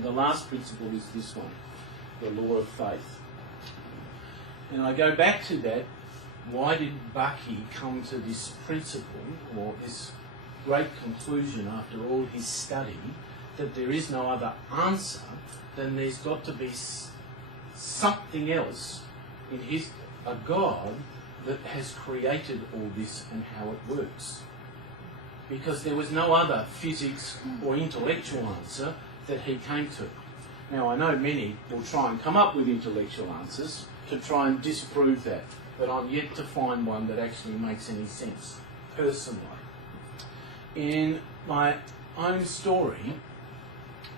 And the last principle is this one, the law of faith. And I go back to that, why did Bucky come to this principle, or this great conclusion after all his study, that there is no other answer than there's got to be something else in a God that has created all this and how it works. Because there was no other physics or intellectual answer that he came to. Now, I know many will try and come up with intellectual answers to try and disprove that, but I'm yet to find one that actually makes any sense, personally. In my own story,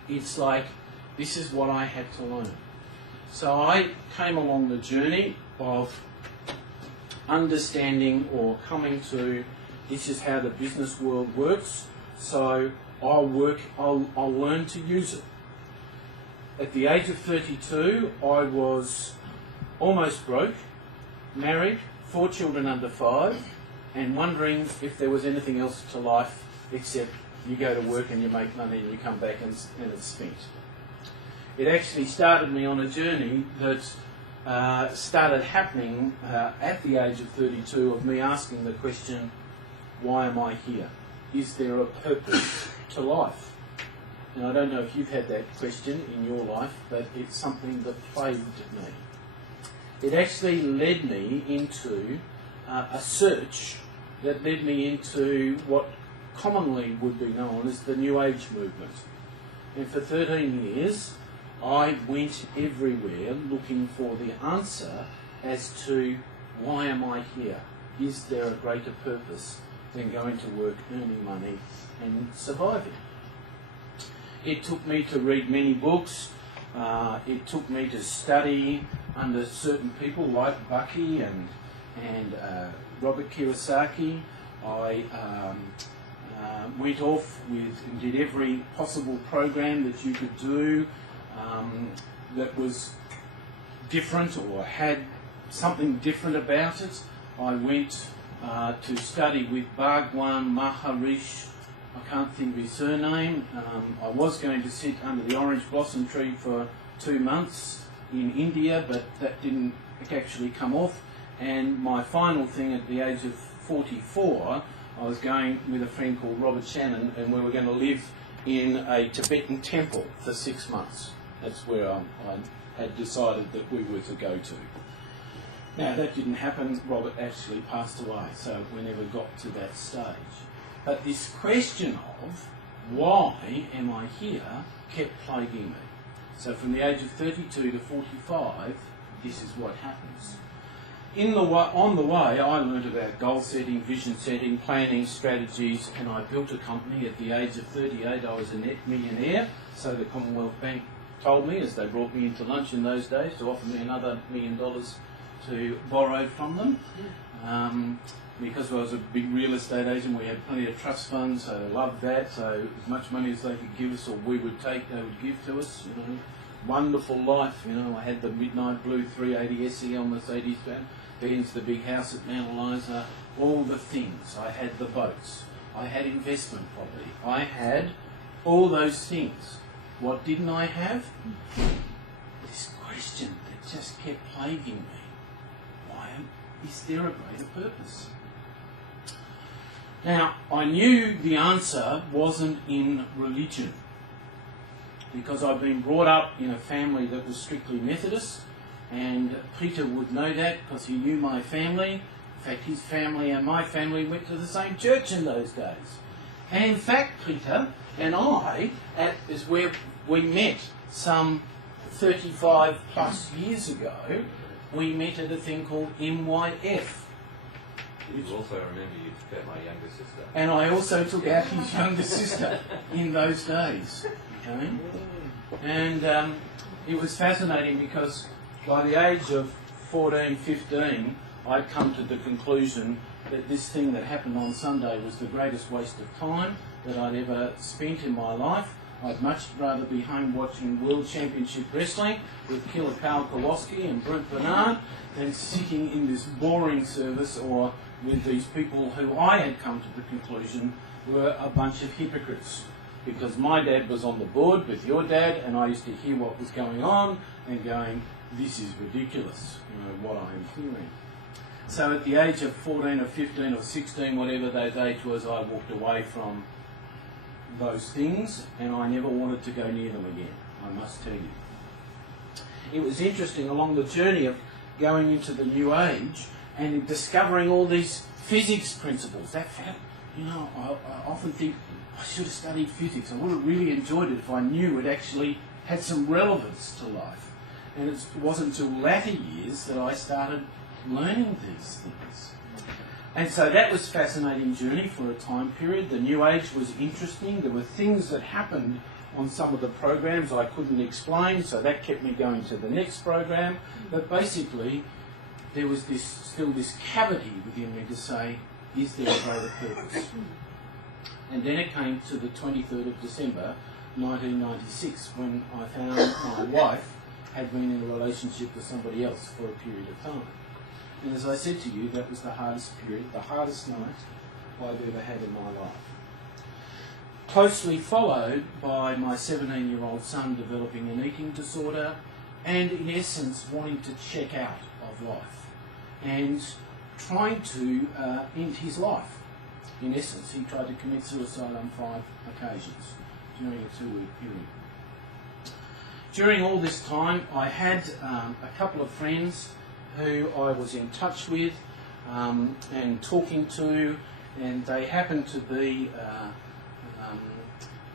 it's like, this is what I had to learn. So I came along the journey of understanding or coming to, this is how the business world works, so I'll learn to use it. At the age of 32, I was almost broke, married, 4 children under 5, and wondering if there was anything else to life except you go to work and you make money and you come back and it's spent. It actually started me on a journey that started happening at the age of 32 of me asking the question, why am I here? Is there a purpose to life? And I don't know if you've had that question in your life, but it's something that plagued me. It actually led me into a search that led me into what commonly would be known as the New Age movement. And for 13 years, I went everywhere looking for the answer as to why am I here? Is there a greater purpose than going to work, earning money and surviving? It took me to read many books. It took me to study under certain people like Bucky and Robert Kiyosaki. I went off and did every possible program that you could do that was different or had something different about it. I went to study with Bhagwan Maharishi. I can't think of his surname. I was going to sit under the orange blossom tree for 2 months in India, but that didn't actually come off. And my final thing at the age of 44, I was going with a friend called Robert Shannon, and we were going to live in a Tibetan temple for 6 months. That's where I had decided that we were to go to. Now, that didn't happen. Robert actually passed away, so we never got to that stage. But this question of why am I here kept plaguing me. So from the age of 32 to 45, this is what happens. On the way, I learned about goal setting, vision setting, planning, strategies, and I built a company. At the age of 38, I was a net millionaire. So the Commonwealth Bank told me, as they brought me into lunch in those days, to offer me another $1 million to borrow from them. Because I was a big real estate agent, we had plenty of trust funds, so I loved that. So as much money as they could give us or we would take, they would give to us. You know, wonderful life. You know, I had the midnight blue 380 SEL Mercedes Benz, the big house at Mount Eliza, all the things. I had the boats. I had investment property. I had all those things. What didn't I have? This question that just kept plaguing me. Is there a greater purpose? Now, I knew the answer wasn't in religion, because I'd been brought up in a family that was strictly Methodist, and Peter would know that because he knew my family. In fact, his family and my family went to the same church in those days. And in fact, Peter and I is where we met some 35 plus years ago. We met at a thing called MYF. You also remember you took out my younger sister. And I also took out his younger sister in those days. Okay? And it was fascinating because by the age of 14, 15, I'd come to the conclusion that this thing that happened on Sunday was the greatest waste of time that I'd ever spent in my life. I'd much rather be home watching World Championship Wrestling with Killer Karl Kowalski and Brent Bernard than sitting in this boring service or with these people who I had come to the conclusion were a bunch of hypocrites. because my dad was on the board with your dad, and I used to hear what was going on and going, this is ridiculous, what I'm hearing. So at the age of 14 or 15 or 16, whatever that age was, I walked away from those things, and I never wanted to go near them again, I must tell you. It was interesting along the journey of going into the New Age and discovering all these physics principles. I often think I should have studied physics. I would have really enjoyed it if I knew it actually had some relevance to life. And it wasn't until latter years that I started learning these things. And so that was a fascinating journey for a time period. The New Age was interesting. There were things that happened on some of the programs I couldn't explain, so that kept me going to the next program. But basically, there was still this cavity within me to say, is there a greater purpose? And then it came to the 23rd of December 1996 when I found my wife had been in a relationship with somebody else for a period of time. And as I said to you, that was the hardest period, the hardest night I've ever had in my life. Closely followed by my 17-year-old son developing an eating disorder and in essence wanting to check out of life and trying to end his life. In essence, he tried to commit suicide on 5 occasions during a 2-week period. During all this time, I had a couple of friends who I was in touch with and talking to, and they happened to be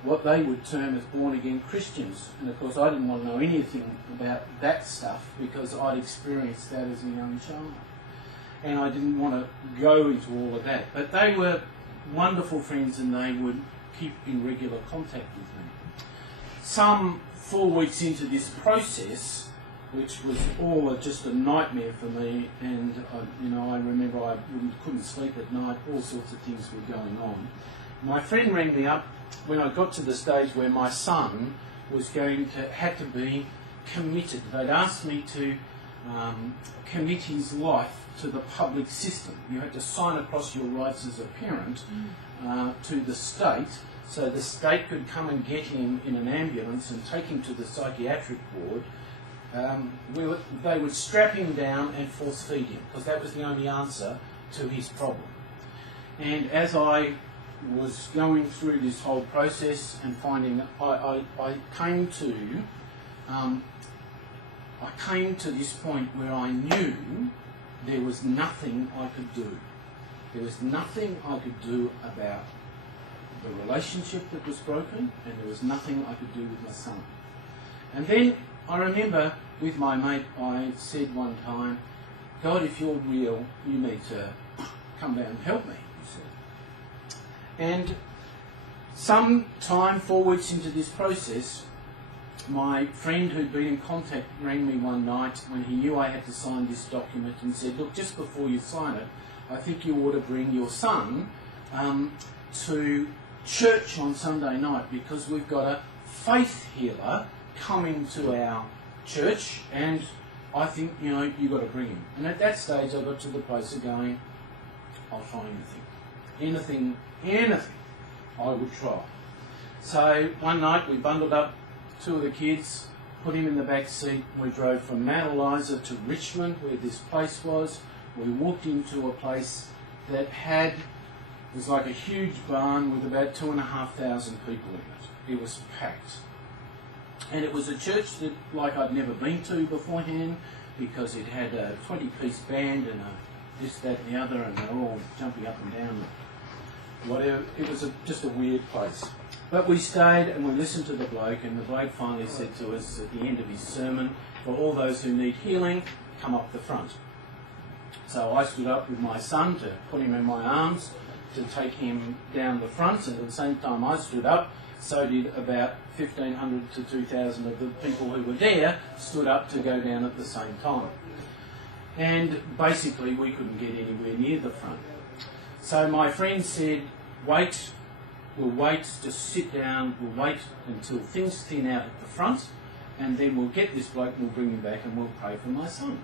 what they would term as born-again Christians. And of course I didn't want to know anything about that stuff because I'd experienced that as a young child. And I didn't want to go into all of that. But they were wonderful friends and they would keep in regular contact with me. Some 4 weeks into this process, which was all just a nightmare for me, and I remember I couldn't sleep at night, all sorts of things were going on. My friend rang me up when I got to the stage where my son was had to be committed. They'd asked me to commit his life to the public system. You had to sign across your rights as a parent to the state, so the state could come and get him in an ambulance and take him to the psychiatric ward. They would strap him down and force feed him, because that was the only answer to his problem. And as I was going through this whole process and finding, I came to this point where I knew there was nothing I could do. There was nothing I could do about the relationship that was broken, and there was nothing I could do with my son. And then I remember with my mate, I said one time, God, if you're real, you need to come down and help me, he said. And some time, 4 weeks into this process, my friend who'd been in contact rang me one night when he knew I had to sign this document and said, look, just before you sign it, I think you ought to bring your son to church on Sunday night, because we've got a faith healer coming to our church, and I think, you've got to bring him. And at that stage I got to the place of going, I'll try anything I would try. So one night we bundled up 2 of the kids, put him in the back seat, we drove from Mount Eliza to Richmond, where this place was. We walked into a place that was like a huge barn with about 2,500 people in it. It was packed. And it was a church that, like I'd never been to beforehand, because it had a 20-piece band and this, that and the other, and they're all jumping up and down. Whatever. It was just a weird place. But we stayed and we listened to the bloke, and the bloke finally said to us at the end of his sermon, for all those who need healing, come up the front. So I stood up with my son to put him in my arms, to take him down the front, and at the same time I stood up, so did about 1,500 to 2,000 of the people who were there stood up to go down at the same time. And basically we couldn't get anywhere near the front. So my friend said, we'll wait, just sit down, we'll wait until things thin out at the front, and then we'll get this bloke and we'll bring him back and we'll pray for my son.